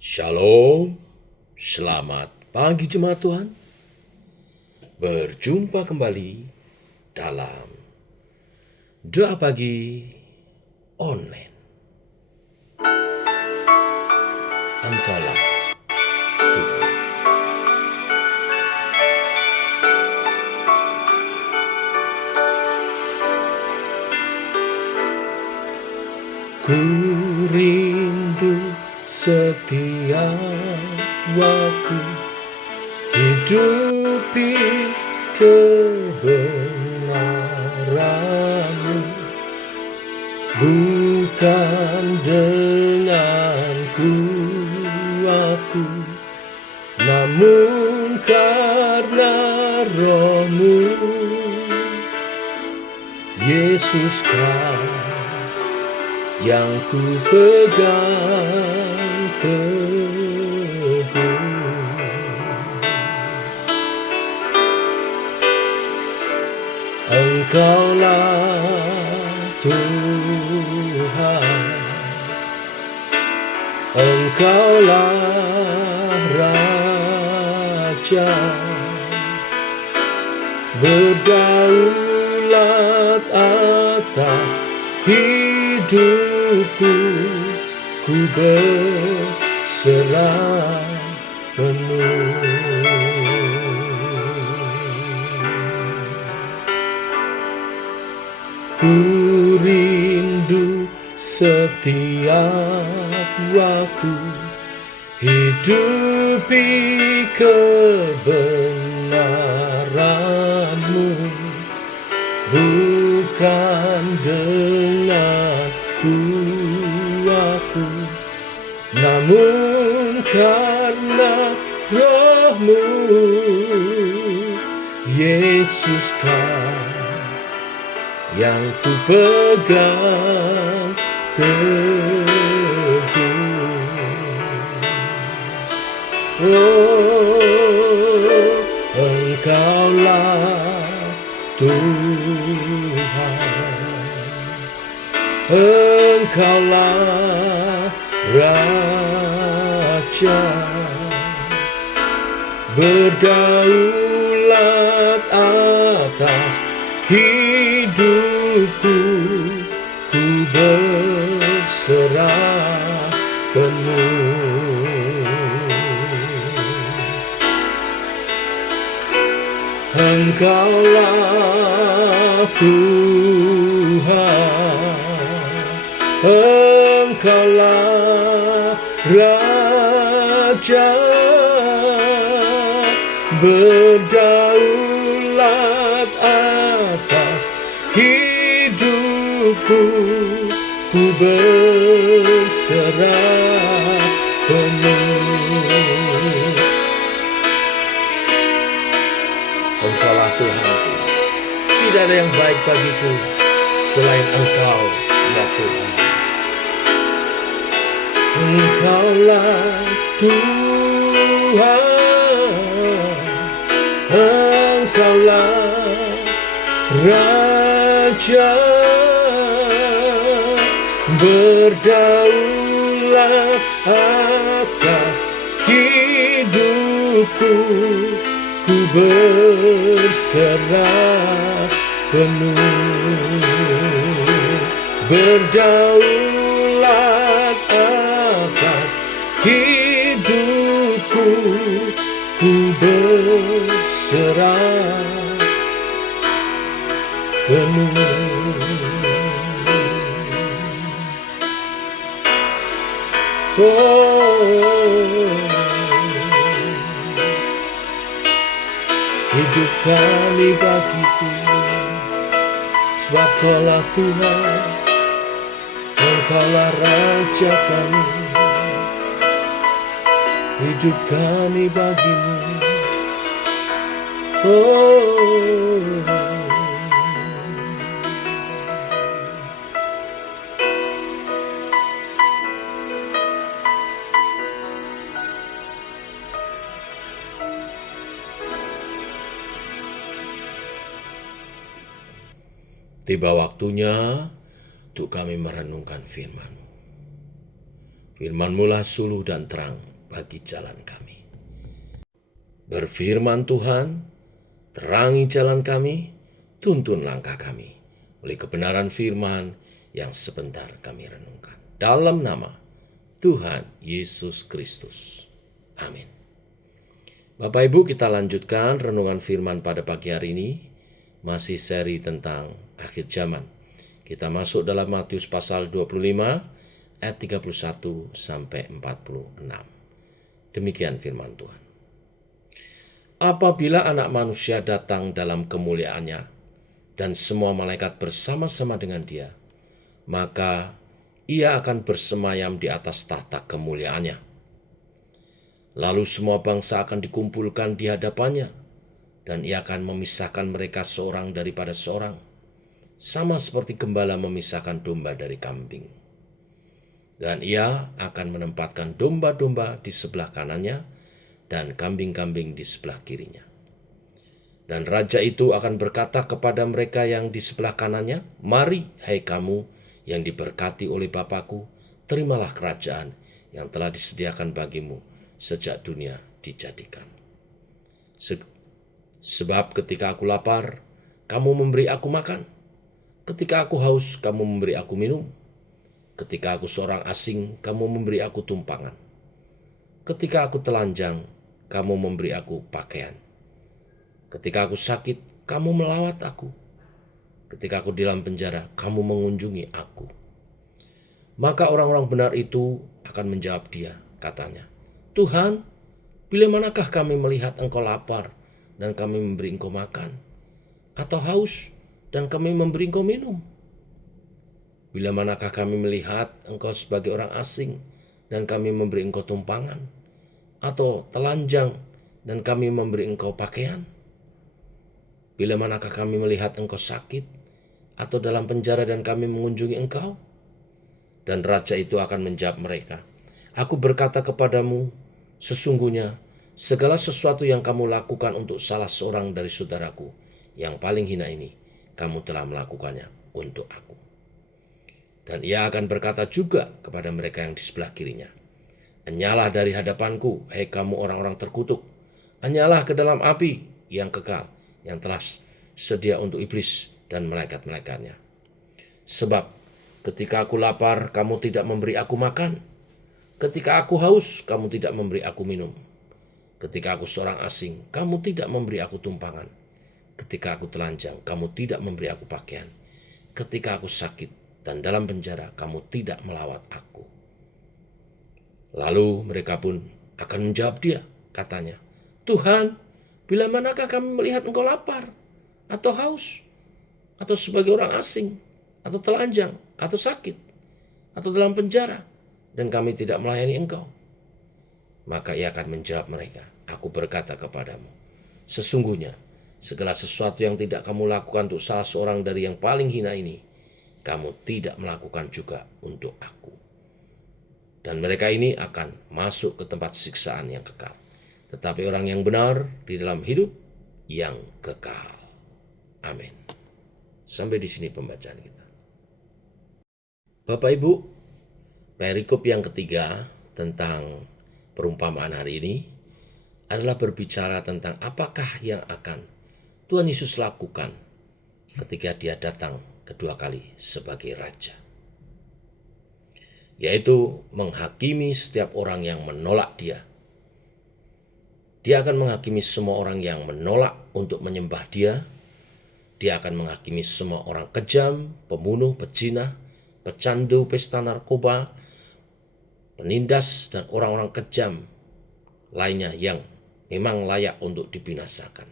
Shalom, selamat pagi jemaat Tuhan. Berjumpa kembali dalam doa pagi online. Engkaulah Tuhan. Ku rindu setiap waktu hidupi kebenaran-Mu, bukan dengan kuatku, namun karena Roh-Mu. Yesus yang ku pegang teguh. Engkaulah Tuhan, Engkaulah Raja, berdaulat atas hidupku, ku berserah penuh. Ku rindu setiap waktu hidupi kebenaran-Mu, bukan dengan kuatku, namun karena Roh-Mu. Yesus yang ku pegang teguh. Oh, Engkaulah Tuhan, Engkaulah Raja, berdaulat atas hidupku, ku berserah penuh. Engkaulah Tuhan, Engkaulah Raja, berdaulat atas hidupku, ku berserah penuh. Engkaulah Tuhanku, tidak ada yang baik bagiku selain Engkau, ya Tuhan. Engkaulah Tuhan, Engkaulah Raja, berdaulat atas hidupku, ku berserah penuh. Berdaulat atas hidupku, ku berserah penuh. Oh, hidup kami bagiku, sebab Kaulah Tuhan, Engkaulah Raja kami. Hidup kami bagimu. Oh, tiba waktunya untuk kami merenungkan firman-Mu. Firman-Mu lah suluh dan terang bagi jalan kami. Berfirman Tuhan, terangi jalan kami, tuntun langkah kami oleh kebenaran firman yang sebentar kami renungkan. Dalam nama Tuhan Yesus Kristus. Amin. Bapak Ibu, kita lanjutkan renungan firman pada pagi hari ini. Masih seri tentang akhir zaman. Kita masuk dalam Matius pasal 25 ayat 31 sampai 46. Demikian firman Tuhan. Apabila Anak Manusia datang dalam kemuliaannya dan semua malaikat bersama-sama dengan Dia, maka Ia akan bersemayam di atas tahta kemuliaannya. Lalu semua bangsa akan dikumpulkan di hadapannya, dan Ia akan memisahkan mereka seorang daripada seorang, sama seperti gembala memisahkan domba dari kambing. Dan Ia akan menempatkan domba-domba di sebelah kanannya dan kambing-kambing di sebelah kirinya. Dan Raja itu akan berkata kepada mereka yang di sebelah kanannya, "Mari, hai kamu yang diberkati oleh Bapa-Ku, terimalah kerajaan yang telah disediakan bagimu sejak dunia dijadikan. Sebab ketika aku lapar, kamu memberi aku makan. Ketika aku haus, kamu memberi aku minum. Ketika aku seorang asing, kamu memberi aku tumpangan. Ketika aku telanjang, kamu memberi aku pakaian. Ketika aku sakit, kamu melawat aku. Ketika aku di dalam penjara, kamu mengunjungi aku." Maka orang-orang benar itu akan menjawab Dia, katanya, "Tuhan, bila manakah kami melihat Engkau lapar dan kami memberi Engkau makan, atau haus dan kami memberi Engkau minum? Bila manakah kami melihat Engkau sebagai orang asing dan kami memberi Engkau tumpangan, atau telanjang dan kami memberi Engkau pakaian? Bila manakah kami melihat Engkau sakit atau dalam penjara dan kami mengunjungi Engkau?" Dan Raja itu akan menjawab mereka, "Aku berkata kepadamu, sesungguhnya segala sesuatu yang kamu lakukan untuk salah seorang dari saudaraku yang paling hina ini, kamu telah melakukannya untuk aku." Dan Ia akan berkata juga kepada mereka yang di sebelah kirinya, "Enyalah dari hadapanku, hai kamu orang-orang terkutuk. Enyalah ke dalam api yang kekal, yang telah sedia untuk iblis dan malaikat-malaikatnya. Sebab ketika aku lapar, kamu tidak memberi aku makan. Ketika aku haus, kamu tidak memberi aku minum. Ketika aku seorang asing, kamu tidak memberi aku tumpangan. Ketika aku telanjang, kamu tidak memberi aku pakaian. Ketika aku sakit dan dalam penjara, kamu tidak melawat aku." Lalu mereka pun akan menjawab Dia, katanya, "Tuhan, bila manakah kami melihat Engkau lapar, atau haus, atau sebagai orang asing, atau telanjang, atau sakit, atau dalam penjara, dan kami tidak melayani Engkau?" Maka Ia akan menjawab mereka, "Aku berkata kepadamu, sesungguhnya segala sesuatu yang tidak kamu lakukan untuk salah seorang dari yang paling hina ini, kamu tidak melakukan juga untuk aku." Dan mereka ini akan masuk ke tempat siksaan yang kekal, tetapi orang yang benar di dalam hidup yang kekal. Amin. Sampai di sini pembacaan kita. Bapak Ibu, perikop yang ketiga tentang perumpamaan hari ini adalah berbicara tentang apakah yang akan Tuhan Yesus lakukan ketika Dia datang kedua kali sebagai Raja, yaitu menghakimi setiap orang yang menolak Dia. Dia akan menghakimi semua orang yang menolak untuk menyembah Dia. Dia akan menghakimi semua orang kejam, pembunuh, pezina, pecandu, pesta narkoba, penindas, dan orang-orang kejam lainnya yang memang layak untuk dibinasakan.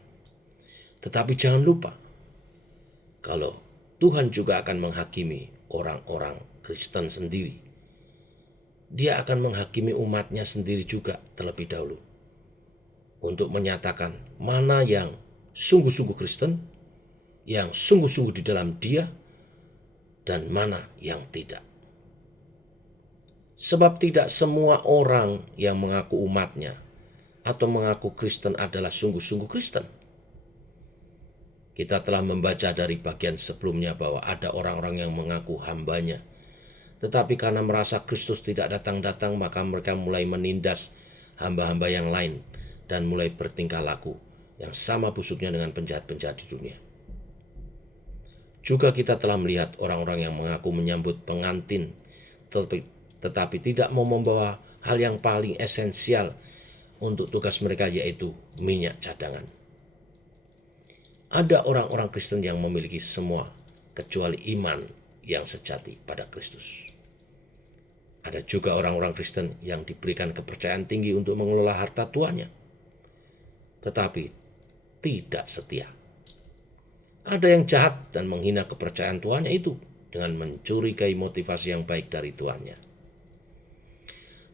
Tetapi jangan lupa, kalau Tuhan juga akan menghakimi orang-orang Kristen sendiri. Dia akan menghakimi umatnya sendiri juga terlebih dahulu, untuk menyatakan mana yang sungguh-sungguh Kristen, yang sungguh-sungguh di dalam Dia, dan mana yang tidak. Sebab tidak semua orang yang mengaku umatnya atau mengaku Kristen adalah sungguh-sungguh Kristen. Kita telah membaca dari bagian sebelumnya bahwa ada orang-orang yang mengaku hambanya, tetapi karena merasa Kristus tidak datang-datang, maka mereka mulai menindas hamba-hamba yang lain dan mulai bertingkah laku yang sama busuknya dengan penjahat-penjahat di dunia. Juga kita telah melihat orang-orang yang mengaku menyambut pengantin tetapi tidak mau membawa hal yang paling esensial untuk tugas mereka, yaitu minyak cadangan. Ada orang-orang Kristen yang memiliki semua kecuali iman yang sejati pada Kristus. Ada juga orang-orang Kristen yang diberikan kepercayaan tinggi untuk mengelola harta tuannya, tetapi tidak setia. Ada yang jahat dan menghina kepercayaan tuannya itu dengan mencurigai motivasi yang baik dari tuannya.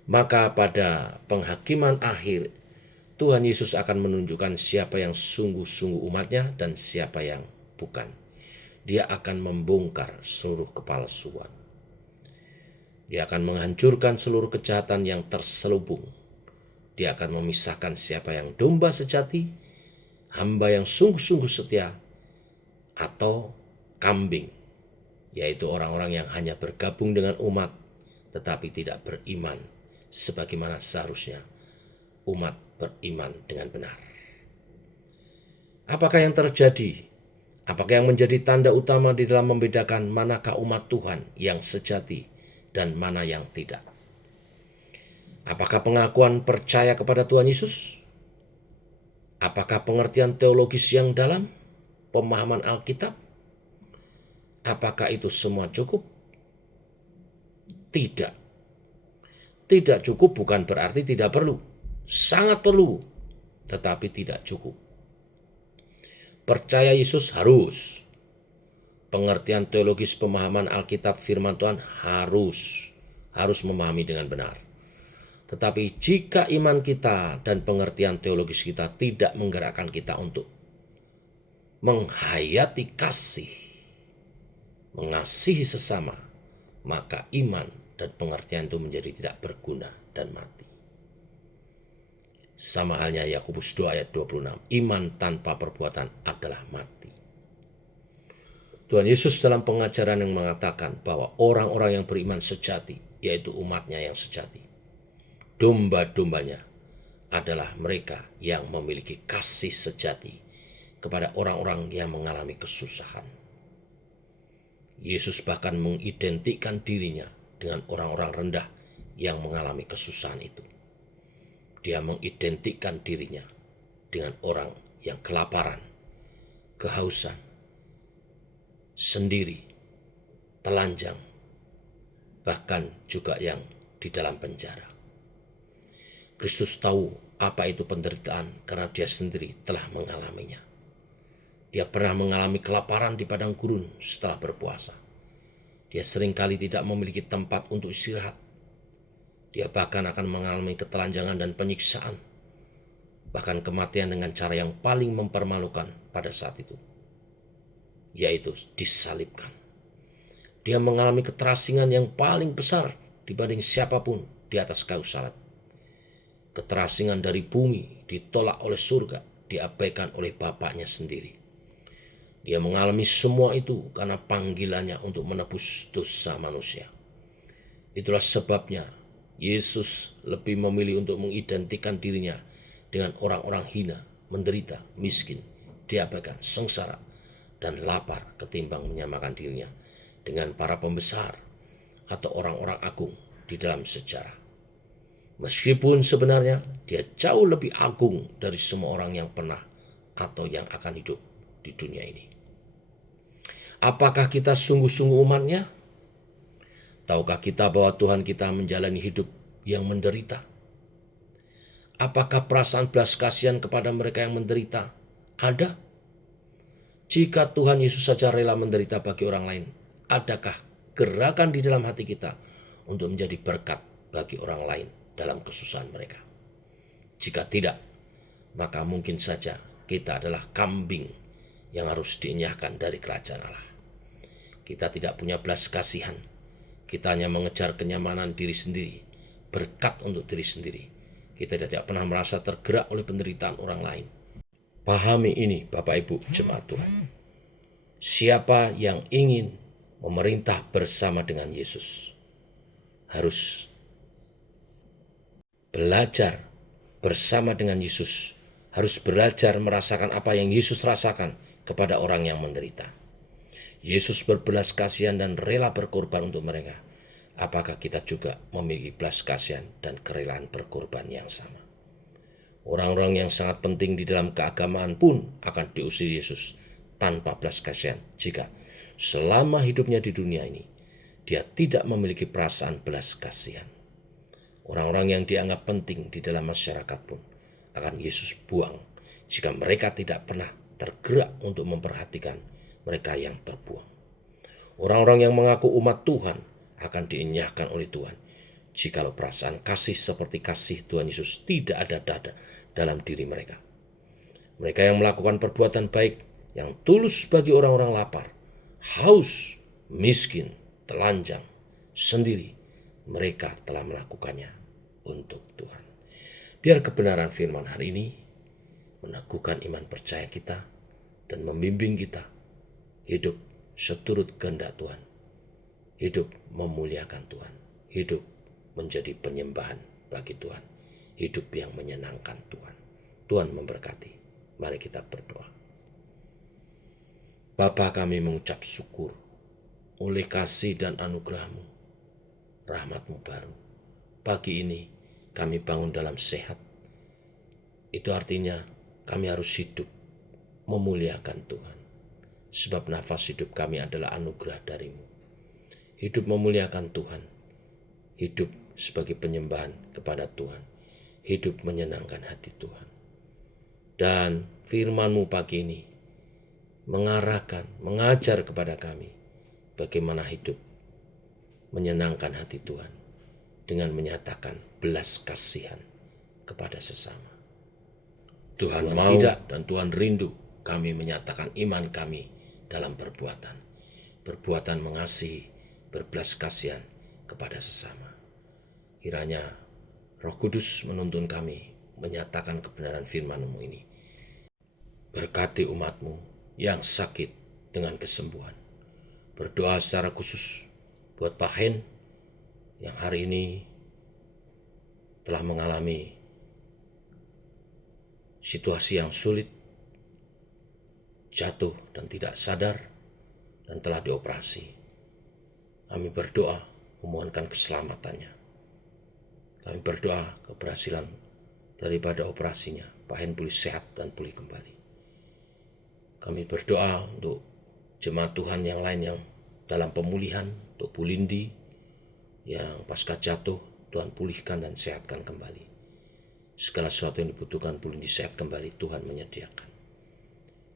Maka pada penghakiman akhir, Tuhan Yesus akan menunjukkan siapa yang sungguh-sungguh umatnya dan siapa yang bukan. Dia akan membongkar seluruh kepalsuan. Dia akan menghancurkan seluruh kejahatan yang terselubung. Dia akan memisahkan siapa yang domba sejati, hamba yang sungguh-sungguh setia, atau kambing, yaitu orang-orang yang hanya bergabung dengan umat tetapi tidak beriman sebagaimana seharusnya umat beriman dengan benar. Apakah yang terjadi? Apakah yang menjadi tanda utama di dalam membedakan manakah umat Tuhan yang sejati dan mana yang tidak? Apakah pengakuan percaya kepada Tuhan Yesus? Apakah pengertian teologis yang dalam? Pemahaman Alkitab? Apakah itu semua cukup? Tidak. Tidak cukup bukan berarti tidak perlu. Sangat perlu, tetapi tidak cukup. Percaya Yesus harus. Pengertian teologis pemahaman Alkitab firman Tuhan harus memahami dengan benar. Tetapi jika iman kita dan pengertian teologis kita tidak menggerakkan kita untuk menghayati kasih, mengasihi sesama, maka iman dan pengertian itu menjadi tidak berguna dan mati. Sama halnya Yakobus 2 ayat 26, iman tanpa perbuatan adalah mati. Tuhan Yesus dalam pengajaran yang mengatakan bahwa orang-orang yang beriman sejati, yaitu umatnya yang sejati, domba-dombanya adalah mereka yang memiliki kasih sejati kepada orang-orang yang mengalami kesusahan. Yesus bahkan mengidentikan dirinya dengan orang-orang rendah yang mengalami kesusahan itu. Dia mengidentikan dirinya dengan orang yang kelaparan, kehausan, sendiri, telanjang, bahkan juga yang di dalam penjara. Kristus tahu apa itu penderitaan karena dia sendiri telah mengalaminya. Dia pernah mengalami kelaparan di padang gurun setelah berpuasa. Dia seringkali tidak memiliki tempat untuk istirahat. Dia bahkan akan mengalami ketelanjangan dan penyiksaan, bahkan kematian dengan cara yang paling mempermalukan pada saat itu, yaitu disalibkan. Dia mengalami keterasingan yang paling besar dibanding siapapun di atas kayu salib. Keterasingan dari bumi ditolak oleh surga, diabaikan oleh Bapaknya sendiri. Dia mengalami semua itu karena panggilannya untuk menebus dosa manusia. Itulah sebabnya Yesus lebih memilih untuk mengidentikan dirinya dengan orang-orang hina, menderita, miskin, diabaikan, sengsara, dan lapar ketimbang menyamakan dirinya dengan para pembesar atau orang-orang agung di dalam sejarah. Meskipun sebenarnya dia jauh lebih agung dari semua orang yang pernah atau yang akan hidup di dunia ini. Apakah kita sungguh-sungguh umatnya? Tahukah kita bahwa Tuhan kita menjalani hidup yang menderita? Apakah perasaan belas kasihan kepada mereka yang menderita ada? Jika Tuhan Yesus saja rela menderita bagi orang lain, adakah gerakan di dalam hati kita untuk menjadi berkat bagi orang lain dalam kesusahan mereka? Jika tidak, maka mungkin saja kita adalah kambing yang harus dienyahkan dari kerajaan Allah. Kita tidak punya belas kasihan. Kita hanya mengejar kenyamanan diri sendiri, berkat untuk diri sendiri. Kita tidak pernah merasa tergerak oleh penderitaan orang lain. Pahami ini Bapak Ibu jemaat Tuhan. Siapa yang ingin memerintah bersama dengan Yesus harus belajar bersama dengan Yesus, harus belajar merasakan apa yang Yesus rasakan kepada orang yang menderita. Yesus berbelas kasihan dan rela berkorban untuk mereka. Apakah kita juga memiliki belas kasihan dan kerelaan berkorban yang sama? Orang-orang yang sangat penting di dalam keagamaan pun akan diusir Yesus tanpa belas kasihan jika selama hidupnya di dunia ini dia tidak memiliki perasaan belas kasihan. Orang-orang yang dianggap penting di dalam masyarakat pun akan Yesus buang jika mereka tidak pernah tergerak untuk memperhatikan mereka yang terbuang. Orang-orang yang mengaku umat Tuhan akan dienyahkan oleh Tuhan jikalau perasaan kasih seperti kasih Tuhan Yesus tidak ada dalam diri mereka. Mereka yang melakukan perbuatan baik yang tulus bagi orang-orang lapar, haus, miskin, telanjang, sendiri, mereka telah melakukannya untuk Tuhan. Biar kebenaran firman hari ini meneguhkan iman percaya kita dan membimbing kita hidup seturut kehendak Tuhan, hidup memuliakan Tuhan, hidup menjadi penyembahan bagi Tuhan, hidup yang menyenangkan Tuhan. Tuhan memberkati. Mari kita berdoa. Bapa, kami mengucap syukur oleh kasih dan anugerah-Mu, rahmat-Mu baru. Pagi ini kami bangun dalam sehat. Itu artinya kami harus hidup memuliakan Tuhan. Sebab nafas hidup kami adalah anugerah dari-Mu. Hidup memuliakan Tuhan. Hidup sebagai penyembahan kepada Tuhan. Hidup menyenangkan hati Tuhan. Dan firman-Mu pagi ini mengarahkan, mengajar kepada kami bagaimana hidup menyenangkan hati Tuhan dengan menyatakan belas kasihan kepada sesama. Tuhan mau dan Tuhan rindu kami menyatakan iman kami dalam perbuatan. Perbuatan mengasihi, berbelas kasihan kepada sesama. Kiranya Roh Kudus menuntun kami menyatakan kebenaran firman-Mu ini. Berkati umat-Mu yang sakit dengan kesembuhan. Berdoa secara khusus buat Pak Hen yang hari ini telah mengalami situasi yang sulit, jatuh dan tidak sadar, dan telah dioperasi. Kami berdoa memohonkan keselamatannya. Kami berdoa keberhasilan daripada operasinya. Pak Hen pulih sehat dan pulih kembali. Kami berdoa untuk jemaat Tuhan yang lain yang dalam pemulihan, untuk Bu Lindi yang pasca jatuh, Tuhan pulihkan dan sehatkan kembali. Segala sesuatu yang dibutuhkan Bu Lindi sehat kembali, Tuhan menyediakan.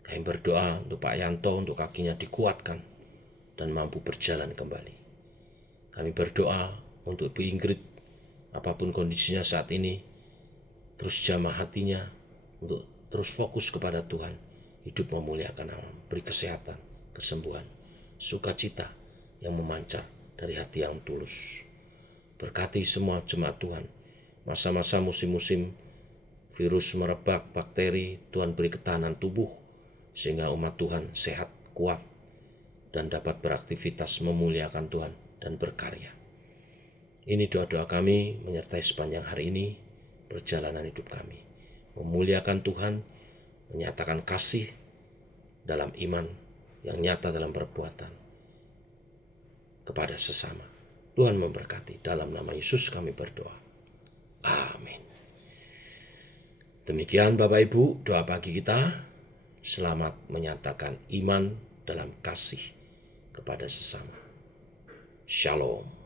Kami berdoa untuk Pak Yanto, untuk kakinya dikuatkan dan mampu berjalan kembali. Kami berdoa untuk Bu Ingrid, apapun kondisinya saat ini, terus jamah hatinya untuk terus fokus kepada Tuhan. Hidup memuliakan Allah, beri kesehatan, kesembuhan, sukacita yang memancar dari hati yang tulus. Berkati semua jemaat Tuhan. Masa-masa musim-musim virus merebak, bakteri, Tuhan beri ketahanan tubuh sehingga umat Tuhan sehat, kuat, dan dapat beraktivitas memuliakan Tuhan dan berkarya. Ini doa-doa kami menyertai sepanjang hari ini perjalanan hidup kami. Memuliakan Tuhan, menyatakan kasih dalam iman yang nyata dalam perbuatan kepada sesama. Tuhan memberkati. Dalam nama Yesus kami berdoa. Amin. Demikian Bapak Ibu doa pagi kita. Selamat menyatakan iman dalam kasih kepada sesama. Shalom.